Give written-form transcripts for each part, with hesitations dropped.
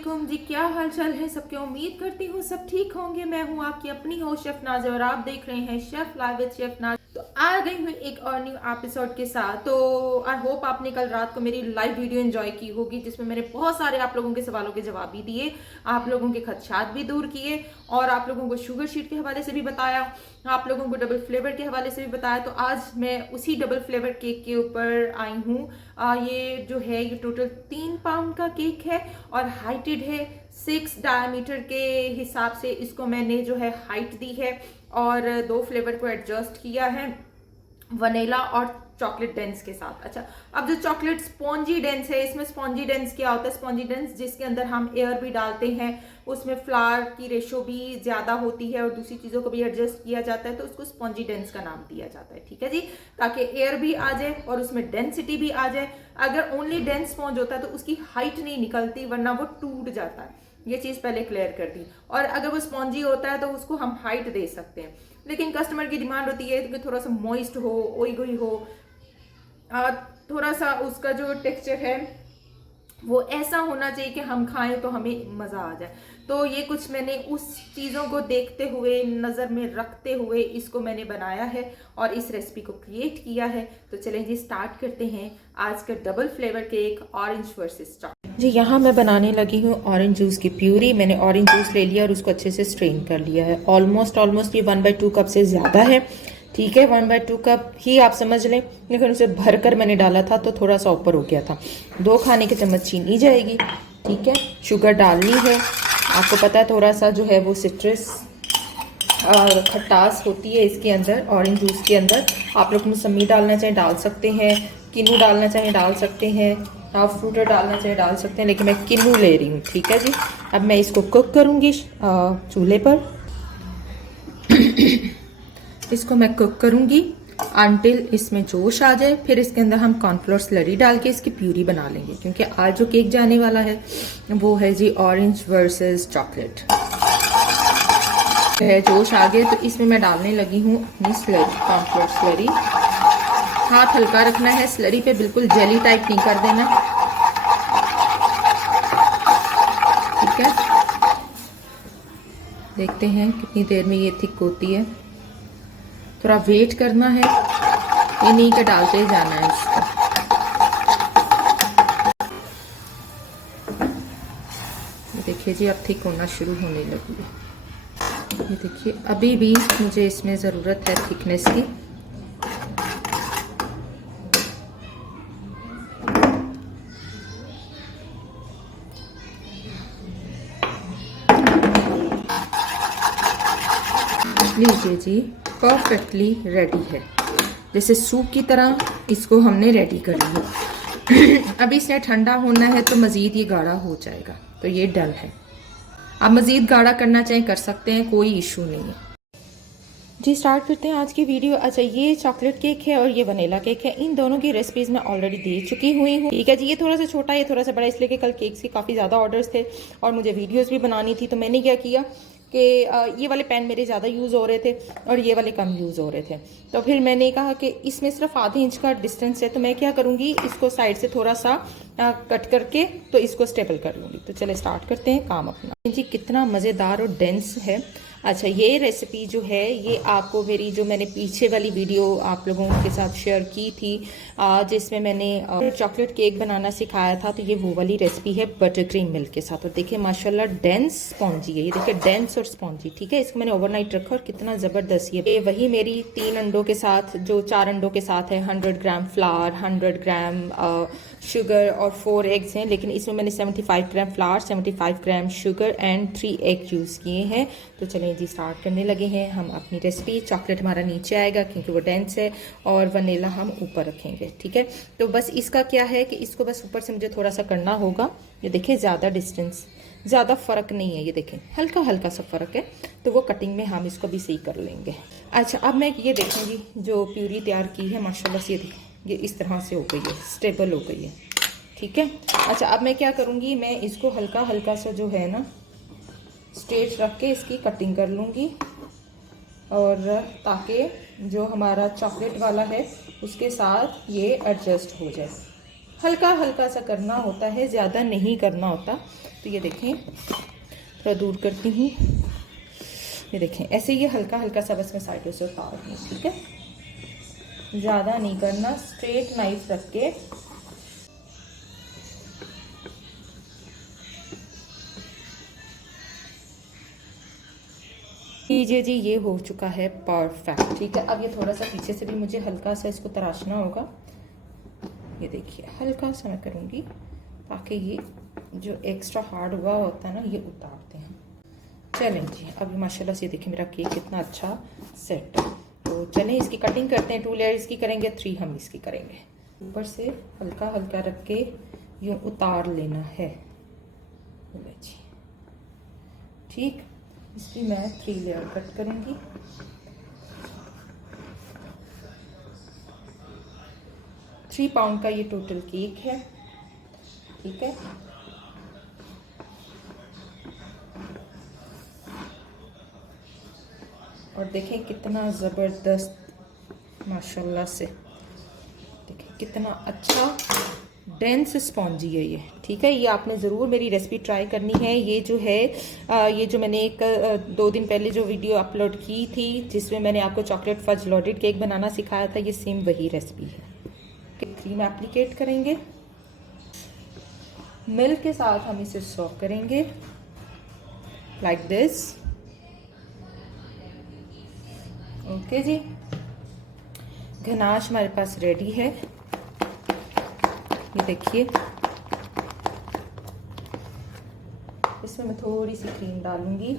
वालेकुम जी, क्या हाल चाल है सबके। उम्मीद करती हूँ सब ठीक होंगे। मैं हूँ आपकी अपनी होस्ट शेफनाज और आप देख रहे हैं शेफ लाइव विद शेफनाज। तो आ गई हूँ एक और न्यू एपिसोड के साथ। तो आई होप आपने कल रात को मेरी लाइव वीडियो एंजॉय की होगी, जिसमें मैंने बहुत सारे आप लोगों के सवालों के जवाब भी दिए, आप लोगों के खदशात भी दूर किए और आप लोगों को शुगर शीट के हवाले से भी बताया, आप लोगों को डबल फ्लेवर के हवाले से भी बताया। तो आज मैं उसी डबल फ्लेवर केक के ऊपर आई हूँ। ये जो है ये टोटल 3 पाउंड का केक है और हाइटेड है 6 डायमीटर के हिसाब से। इसको मैंने जो है हाइट दी है और 2 फ्लेवर को एडजस्ट किया है, वनीला और चॉकलेट डेंस के साथ। अच्छा, अब जो चॉकलेट स्पॉन्जी डेंस है, इसमें स्पॉन्जी डेंस क्या होता है? स्पॉन्जी डेंस जिसके अंदर हम एयर भी डालते हैं, उसमें फ्लावर की रेशो भी ज्यादा होती है और दूसरी चीजों को भी एडजस्ट किया जाता है, तो उसको स्पॉन्जी डेंस का नाम दिया जाता है। ठीक है जी, ताकि एयर भी आ जाए और उसमें डेंसिटी भी आ जाए। अगर ओनली डेंस स्पॉन्ज होता है तो उसकी हाइट नहीं निकलती, वरना वो टूट जाता है। ये चीज पहले क्लियर कर दी। और अगर वो स्पॉन्जी होता है तो उसको हम हाइट दे सकते हैं, लेकिन कस्टमर की डिमांड होती है कि थोड़ा सा मॉइस्ट हो, ओई गोई हो, थोड़ा सा उसका जो टेक्सचर है वो ऐसा होना चाहिए कि हम खाएं तो हमें मज़ा आ जाए। तो ये कुछ मैंने उस चीज़ों को देखते हुए, नज़र में रखते हुए इसको मैंने बनाया है और इस रेसिपी को क्रिएट किया है। तो चलें जी, स्टार्ट करते हैं आज का double flavour cake orange versus chocolate. जी, यहाँ मैं बनाने लगी हूँ ऑरेंज जूस की प्यूरी। मैंने ऑरेंज जूस ले लिया और उसको अच्छे से स्ट्रेन कर लिया है। ऑलमोस्ट ये 1/2 कप से ज़्यादा है। ठीक है, 1/2 कप ही आप समझ लें, लेकिन उसे भरकर मैंने डाला था तो थोड़ा सा ऊपर हो गया था। 2 खाने के चम्मच चीनी जाएगी। ठीक है, शुगर डालनी है। आपको पता है थोड़ा सा जो है वो सिट्रस खटास होती है इसके अंदर, ऑरेंज जूस के अंदर। आप लोग मौसमी डालना चाहें डाल सकते हैं, किन्नू डालना चाहें डाल सकते हैं, हाफ फ्रूटर डालना चाहें डाल सकते हैं, लेकिन मैं किन्नू ले रही हूँ। ठीक है जी, अब मैं इसको कुक करूँगी चूल्हे पर। इसको मैं कुक करूंगी अंटिल इसमें जोश आ जाए। फिर इसके अंदर हम कॉर्नफ्लोर स्लरी डाल के इसकी प्यूरी बना लेंगे, क्योंकि आज जो केक जाने वाला है वो है जी ऑरेंज वर्सेस चॉकलेट। है जोश आ गए तो इसमें मैं डालने लगी हूँ अपनी स्लरी, कॉर्नफ्लोर स्लरी। हाथ हल्का रखना है स्लरी पे, बिल्कुल जेली टाइप नहीं कर देना। ठीक है, देखते हैं कितनी देर में ये थिक होती है। थोड़ा वेट करना है, ये नहीं कि डालते ही जाना है इसको। ये देखिए जी, अब थिक होना शुरू होने लगी है। ये देखिए, अभी भी मुझे इसमें ज़रूरत है थिकनेस की। लीजिए जी, परफेक्टली रेडी है। जैसे सूप की तरह इसको हमने रेडी कर लिया। अभी इसे ठंडा होना है तो मज़ीद ये गाढ़ा हो जाएगा। तो ये डन है। आप मज़ीद गाढ़ा करना चाहें कर सकते हैं, कोई इशू नहीं है जी। स्टार्ट करते हैं आज की वीडियो। अच्छा, ये चॉकलेट केक है और ये वनीला केक है। इन दोनों की रेसिपीज़ मैं ऑलरेडी दे चुकी हुई हूँ। ठीक है जी, ये थोड़ा सा छोटा, ये थोड़ा सा बड़ा, इसलिए कि कल केक्स के काफ़ी ज़्यादा ऑर्डर्स थे और मुझे वीडियोज़ भी बनानी थी। तो मैंने क्या किया कि ये वाले पैन मेरे ज़्यादा यूज़ हो रहे थे और ये वाले कम यूज़ हो रहे थे। तो फिर मैंने कहा कि इसमें सिर्फ आधे इंच का डिस्टेंस है, तो मैं क्या करूँगी, इसको साइड से थोड़ा सा कट करके तो इसको स्टेबल कर लूँगी। तो चले स्टार्ट करते हैं काम अपना। जी, कितना मज़ेदार और डेंस है। अच्छा, ये रेसिपी जो है ये आपको मेरी जो मैंने पीछे वाली वीडियो आप लोगों के साथ शेयर की थी, जिसमें मैंने चॉकलेट केक बनाना सिखाया था, तो ये वो वाली रेसिपी है बटर क्रीम मिल्क के साथ। और देखिए माशाल्लाह डेंस स्पॉन्जी है, ये देखिए डेंस और स्पॉन्जी। ठीक है, इसको मैंने ओवरनाइट रखा और कितना ज़बरदस्त ये वही मेरी 3 अंडों के साथ, जो 4 अंडों के साथ है, 100 ग्राम फ्लावर, 100 ग्राम शुगर और 4 एग्स हैं। लेकिन इसमें मैंने 75 ग्राम flower, 75 gram sugar and 3 egg use किए हैं। तो चलें जी, स्टार्ट करने लगे हैं हम अपनी रेसिपी। चॉकलेट हमारा नीचे आएगा क्योंकि वो डेंस है और वनीला हम ऊपर रखेंगे। ठीक है, तो बस इसका क्या है कि इसको बस ऊपर से मुझे थोड़ा सा करना होगा। ये देखिए, ज़्यादा डिस्टेंस, ज़्यादा फ़र्क नहीं है, ये देखें हल्का हल्का सा फ़र्क है। तो वो कटिंग में हम इसको भी सही कर लेंगे। अच्छा, अब मैं ये देखूँगी जो प्यूरी तैयार की है माशाल्लाह से, ये देखें ये इस तरह से हो गई है, स्टेबल हो गई है। ठीक है, अच्छा अब मैं क्या करूँगी, मैं इसको हल्का हल्का सा जो है ना स्ट्रेट रख के इसकी कटिंग कर लूँगी, और ताकि जो हमारा चॉकलेट वाला है उसके साथ ये एडजस्ट हो जाए। हल्का हल्का सा करना होता है, ज़्यादा नहीं करना होता। तो ये देखें, थोड़ा दूर करती हूँ, ये देखें ऐसे ये हल्का हल्का सा बस मैं साइडों से उतार दूँ, ठीक है। ज़्यादा नहीं करना, स्ट्रेट नाइफ रख के। लीजिए जी, ये हो चुका है परफेक्ट, ठीक है। अब ये थोड़ा सा पीछे से भी मुझे हल्का सा इसको तराशना होगा। ये देखिए हल्का सा मैं करूँगी ताकि ये जो एक्स्ट्रा हार्ड हुआ होता है ना, ये उतारते हैं। चलें जी, अभी माशाल्लाह से देखिए मेरा केक कितना अच्छा सेट है। तो चलें इसकी कटिंग करते हैं। 2 लेयर्स की करेंगे, 3 हम इसकी करेंगे। ऊपर से हल्का हल्का रख के यूँ उतार लेना है जी, ठीक। इसकी मैं 3 लेयर कट करूँगी। थ्री पाउंड का ये टोटल केक है, ठीक है। और देखें कितना ज़बरदस्त माशाल्लाह से, देखें कितना अच्छा डेंस स्पॉन्जी है ये, ठीक है। ये आपने ज़रूर मेरी रेसिपी ट्राई करनी है। ये जो है ये जो मैंने एक 2 दिन पहले जो वीडियो अपलोड की थी जिसमें मैंने आपको चॉकलेट फज लोडेड केक बनाना सिखाया था, ये सेम वही रेसिपी है। क्रीम एप्लीकेट करेंगे, मिल्क के साथ हम इसे सॉक करेंगे लाइक दिस, ओके जी। गनाश हमारे पास रेडी है, ये देखिए। इसमें मैं थोड़ी सी क्रीम डालूंगी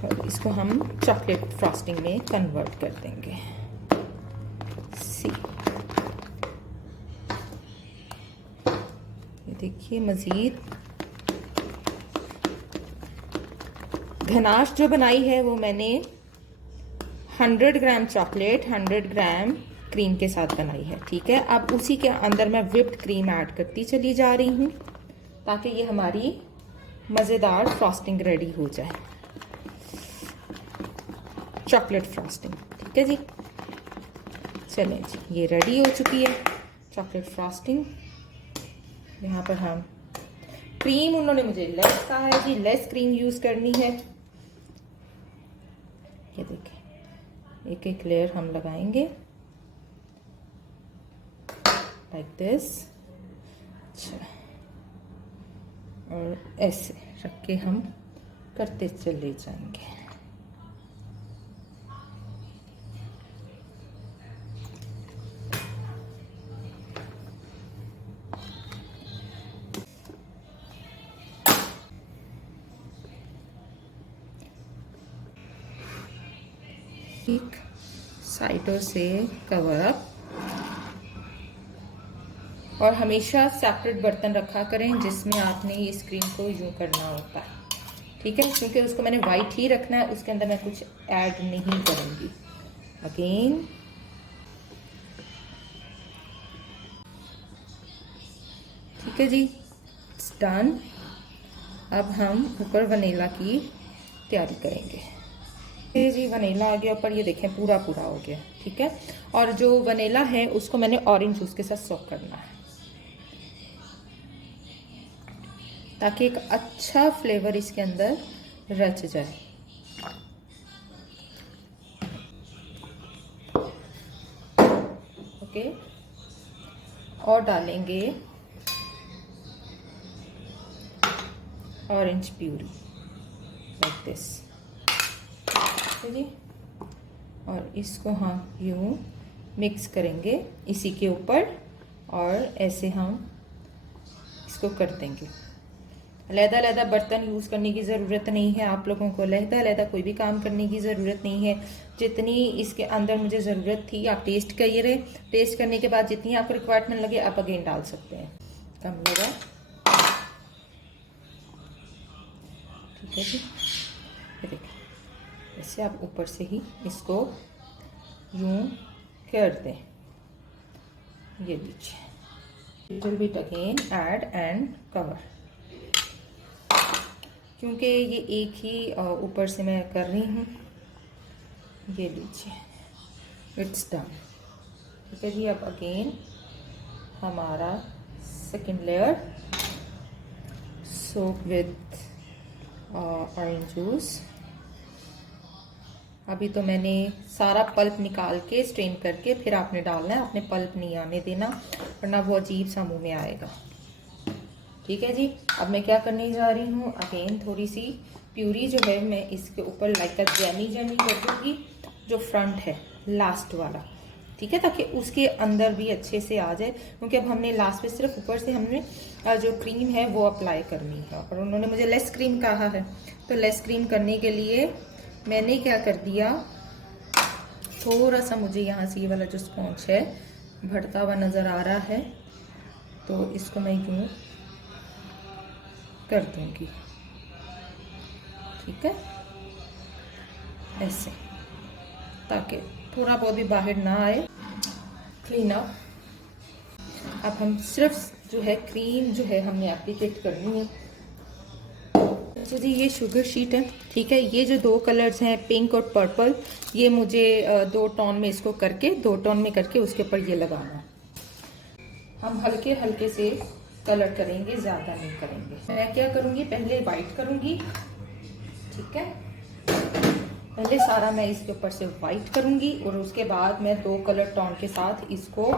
और इसको हम चॉकलेट फ्रॉस्टिंग में कन्वर्ट कर देंगे। सी, ये देखिए मज़ीद गनाश जो बनाई है वो मैंने 100 ग्राम चॉकलेट 100 ग्राम क्रीम के साथ बनाई है, ठीक है। अब उसी के अंदर मैं व्हिप्ड क्रीम ऐड करती चली जा रही हूँ ताकि ये हमारी मज़ेदार फ्रॉस्टिंग रेडी हो जाए, चॉकलेट फ्रॉस्टिंग, ठीक है जी। चलें जी, ये रेडी हो चुकी है चॉकलेट फ्रॉस्टिंग। यहाँ पर हम क्रीम, उन्होंने मुझे लेस कहा है जी, लेस क्रीम यूज़ करनी है। ये देखें एक एक लेयर हम लगाएंगे लाइक दिस, अच्छा। और ऐसे रख के हम करते चले जाएंगे। ठीक, साइडों से कवर अप, और हमेशा सेपरेट बर्तन रखा करें जिसमें आपने इस क्रीम को यूं करना होता है, ठीक है। क्योंकि उसको मैंने वाइट ही रखना है, उसके अंदर मैं कुछ ऐड नहीं करूँगी। अगेन ठीक है जी, इट्स डन। अब हम ऊपर वनीला की तैयारी करेंगे। ये जी वनीला आ गया ऊपर, ये देखें पूरा पूरा हो गया, ठीक है। और जो वनीला है उसको मैंने ऑरेंज जूस के साथ सोक करना है ताकि एक अच्छा फ्लेवर इसके अंदर रच जाए। ओके, और डालेंगे ऑरेंज प्यूरी लाइक दिस, ठीक है जी। और इसको हम यूँ मिक्स करेंगे इसी के ऊपर, और ऐसे हम इसको कर देंगे। अलग-अलग बर्तन यूज़ करने की ज़रूरत नहीं है, आप लोगों को अलग-अलग कोई भी काम करने की ज़रूरत नहीं है। जितनी इसके अंदर मुझे ज़रूरत थी आप टेस्ट करिए, टेस्ट करने के बाद जितनी आपको रिक्वायरमेंट लगे आप अगेन डाल सकते हैं। कम लगा, ठीक है जी। ये देखिए ऐसे आप ऊपर से ही इसको यूँ कर दें। ये लीजिए, little bit again add and cover, क्योंकि ये एक ही ऊपर से मैं कर रही हूँ। ये लीजिए, इट्स डन। ठीक है जी। अब अगेन हमारा second layer soak with orange juice. अभी तो मैंने सारा पल्प निकाल के स्ट्रेन करके फिर आपने डालना है, आपने पल्प नहीं आने देना वरना वो अजीब सा मुंह में आएगा। ठीक है जी। अब मैं क्या करने जा रही हूँ, अगेन थोड़ी सी प्यूरी जो है मैं इसके ऊपर लाइक जैमी जैमी कर दूँगी, जो फ्रंट है लास्ट वाला, ठीक है, ताकि उसके अंदर भी अच्छे से आ जाए, क्योंकि अब हमने लास्ट में सिर्फ ऊपर से हमने जो क्रीम है वो अप्लाई करनी है और उन्होंने मुझे लेस क्रीम कहा है। तो लेस क्रीम करने के लिए मैंने क्या कर दिया, थोड़ा सा मुझे यहाँ से ये वाला जो स्पॉन्ज है भरता हुआ नज़र आ रहा है, तो इसको मैं यूँ कर दूँगी, ठीक है, ऐसे, ताकि थोड़ा बहुत भी बाहर ना आए। Clean up. अब हम सिर्फ जो है क्रीम जो है हमने एप्लीकेट करनी है। तो जी ये शुगर शीट है, ठीक है। ये जो दो कलर्स हैं पिंक और पर्पल, ये मुझे 2 टोन में इसको करके 2 टोन में करके उसके ऊपर ये लगाना। हम हल्के हल्के से कलर करेंगे, ज़्यादा नहीं करेंगे। मैं क्या करूँगी, पहले वाइट करूँगी, ठीक है, पहले सारा मैं इसके ऊपर से वाइट करूँगी और उसके बाद मैं 2 कलर टोन के साथ इसको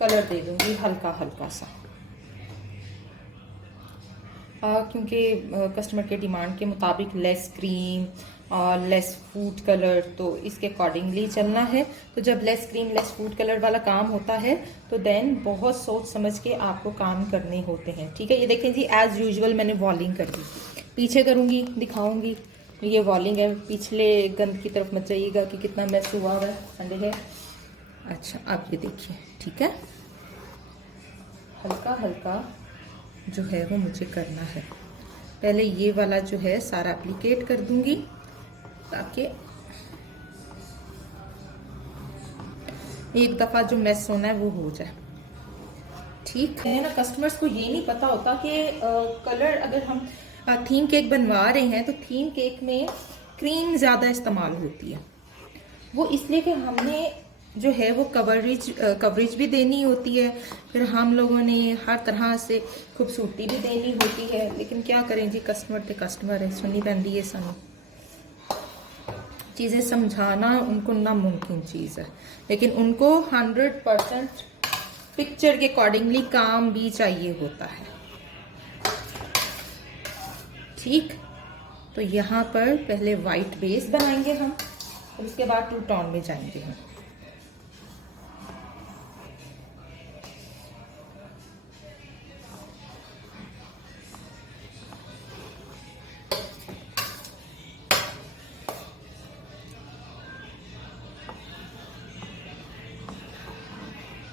कलर दे दूँगी हल्का हल्का सा, क्योंकि कस्टमर के डिमांड के मुताबिक लेस क्रीम और लेस फूड कलर, तो इसके अकॉर्डिंगली चलना है। तो जब less cream less food colour वाला काम होता है तो देन बहुत सोच समझ के आपको काम करने होते हैं, ठीक है। ये देखें जी, एज़ यूजुअल मैंने वॉलिंग कर दी, पीछे करूँगी, दिखाऊँगी, ये वॉलिंग है, पिछले गंद की तरफ मत जाइएगा कि कितना मैस हुआ हुआ है, संडे है। अच्छा अब ये देखिए, ठीक है, हल्का हल्का जो है वो मुझे करना है। पहले ये वाला जो है सारा एप्लीकेट कर दूंगी ताकि एक दफ़ा जो मैस होना है वो हो जाए, ठीक है ना। कस्टमर्स को ये नहीं पता होता कि कलर अगर हम थीम केक बनवा रहे हैं तो थीम केक में क्रीम ज़्यादा इस्तेमाल होती है। वो इसलिए कि हमने जो है वो कवरेज भी देनी होती है, फिर हम लोगों ने हर तरह से खूबसूरती भी देनी होती है। लेकिन क्या करें जी, कस्टमर तो कस्टमर है, सुनी पैंदी है सानू चीज़ें समझाना उनको नामुमकिन चीज़ है, लेकिन उनको 100% पिक्चर के अकॉर्डिंगली काम भी चाहिए होता है, ठीक। तो यहाँ पर पहले वाइट बेस बनाएंगे हम और उसके बाद 2 टोन में जाएंगे हम।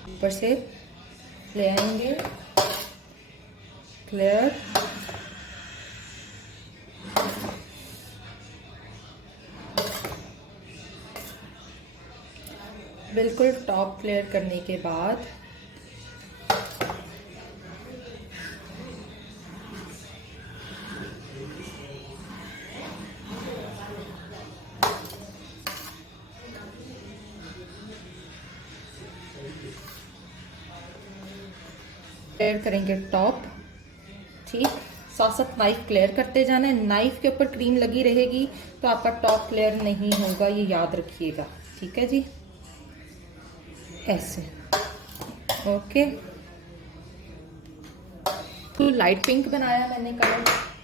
ऊपर से ले आएंगे क्लियर, बिल्कुल टॉप क्लियर करने के बाद क्लियर करेंगे टॉप, ठीक। साथ साथ नाइफ क्लियर करते जाना है, नाइफ के ऊपर क्रीम लगी रहेगी तो आपका टॉप क्लियर नहीं होगा, ये याद रखिएगा, ठीक है जी, ऐसे, ओके। फुल लाइट पिंक बनाया मैंने कलर,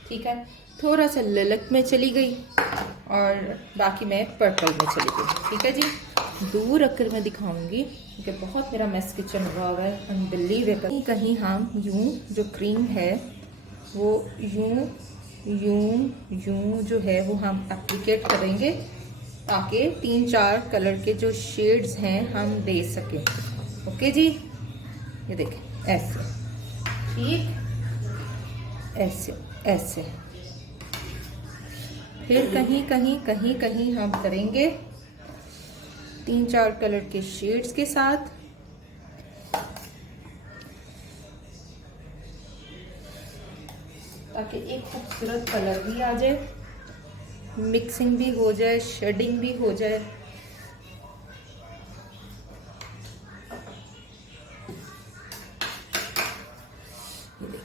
ठीक है, थोड़ा सा लिलक में चली गई और बाकी मैं पर्पल में चली गई, ठीक है जी। दूर रखकर मैं दिखाऊंगी क्योंकि बहुत मेरा मेस किचन हुआ है, अनबिलीवेबल। कहीं हम यूं जो क्रीम है वो यूं यूं यूं जो है वो हम एप्लीकेट करेंगे ताकि 3-4 कलर के जो शेड्स हैं हम दे सकें, ओके जी। ये देखें ऐसे, ठीक, ऐसे ऐसे, फिर कहीं कहीं कहीं कहीं हम करेंगे 3-4 कलर के शेड्स के साथ, ताकि एक खूबसूरत कलर भी आ जाए, मिक्सिंग भी हो जाए, शेडिंग भी हो जाए।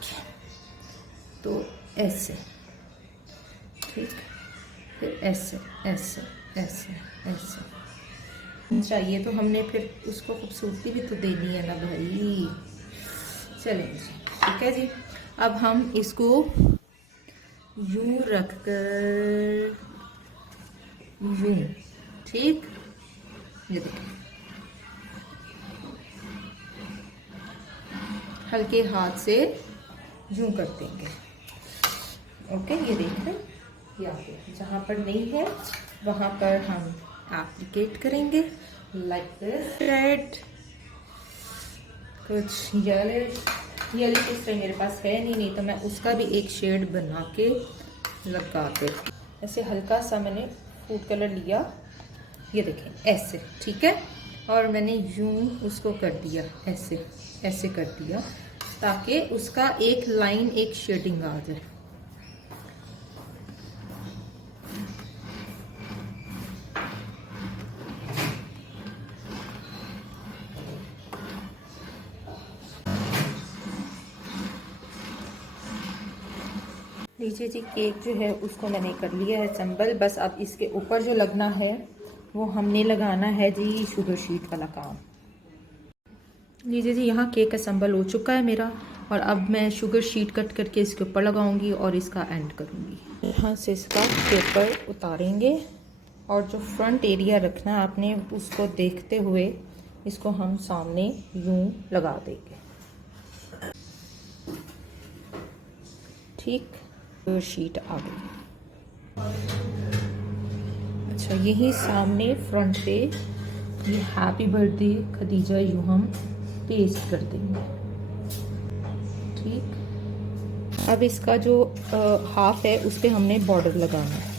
देखिए, तो ऐसे, ठीक, फिर ऐसे ऐसे ऐसे ऐसे चाहिए, तो हमने फिर उसको खूबसूरती भी तो देनी है ना भाई। चलें जी, ठीक है जी। अब हम इसको यूं रख कर यूं, ठीक, ये देखिए हल्के हाथ से यूं कर देंगे। ओके, ये देख रहे हैं, यहाँ पे जहाँ पर नहीं है वहाँ पर हम एप्लीकेट करेंगे लाइक दिस। रेड, कुछ येलो इस तरह मेरे पास है नहीं तो मैं उसका भी एक शेड बना के लगा के, ऐसे हल्का सा मैंने फूड कलर लिया, ये देखें ऐसे, ठीक है। और मैंने यूं उसको कर दिया, ऐसे ऐसे कर दिया, ताकि उसका एक लाइन, एक शेडिंग आ जाए। लीजिए जी, केक जो है उसको मैंने कर लिया है असेंबल। बस अब इसके ऊपर जो लगना है वो हमने लगाना है जी शुगर शीट वाला काम। लीजिए जी, यहाँ केक असेंबल हो चुका है मेरा, और अब मैं शुगर शीट कट करके इसके ऊपर लगाऊंगी और इसका एंड करूँगी। यहाँ से इसका पेपर उतारेंगे और जो फ्रंट एरिया रखना है आपने उसको देखते हुए इसको हम सामने यूं लगा देंगे, ठीक। शीट आ गई। अच्छा, यही सामने फ्रंट पे ये हैप्पी बर्थडे खदीजा यूं हम पेस्ट कर देंगे, ठीक। अब इसका जो हाफ है उस पे हमने बॉर्डर लगाना है।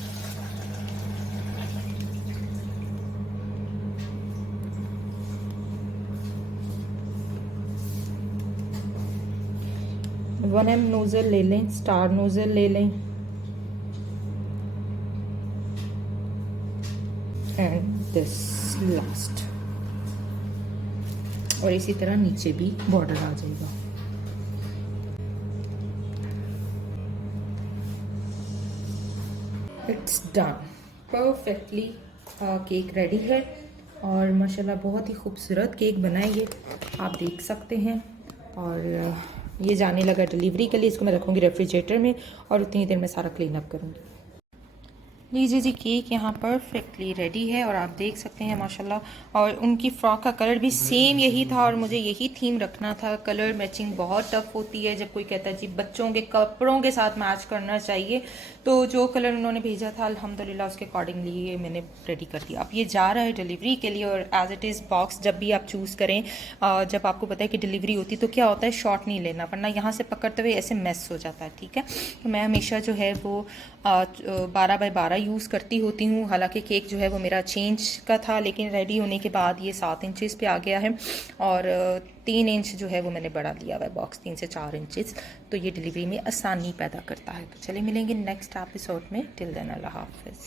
वन एम नोज़ल ले लें, स्टार नोज़ल ले लें, एंड दिस लास्ट, और इसी तरह नीचे भी बॉर्डर आ जाएगा। It's done perfectly. Cake ready है और माशाल्लाह बहुत ही खूबसूरत केक बना है ये, आप देख सकते हैं। और ये जाने लगा डिलीवरी के लिए, इसको मैं रखूँगी रेफ्रिजरेटर में और उतनी देर में सारा क्लीन अप करूँगी। लीजिए जी, केक यहाँ परफेक्टली रेडी है और आप देख सकते हैं माशाल्लाह। और उनकी फ्रॉक का कलर भी सेम यही था और मुझे यही थीम रखना था। कलर मैचिंग बहुत टफ होती है, जब कोई कहता है जी बच्चों के कपड़ों के साथ मैच करना चाहिए, तो जो कलर उन्होंने भेजा था अल्हम्दुलिल्लाह उसके अकॉर्डिंगली ये मैंने रेडी कर दिया। अब ये जा रहा है डिलीवरी के लिए, और एज इट इज़ बॉक्स जब भी आप चूज़ करें, जब आपको पता है कि डिलीवरी होती तो क्या होता है, शॉर्ट नहीं लेना, वरना यहाँ से पकड़ते हुए ऐसे मेस हो जाता है, ठीक है। तो मैं हमेशा जो है वो 12 बाय 12 यूज़ करती होती हूँ। हालांकि केक जो है वो मेरा चेंज का था, लेकिन रेडी होने के बाद ये 7 इंचज़ पे आ गया है, और 3 इंच जो है वो मैंने बढ़ा लिया हुआ है बॉक्स, 3 से 4 इंचज़, तो ये डिलीवरी में आसानी पैदा करता है। तो चलिए मिलेंगे नेक्स्ट एपिसोड में। टिल देन अल्लाह हाफ़िज़।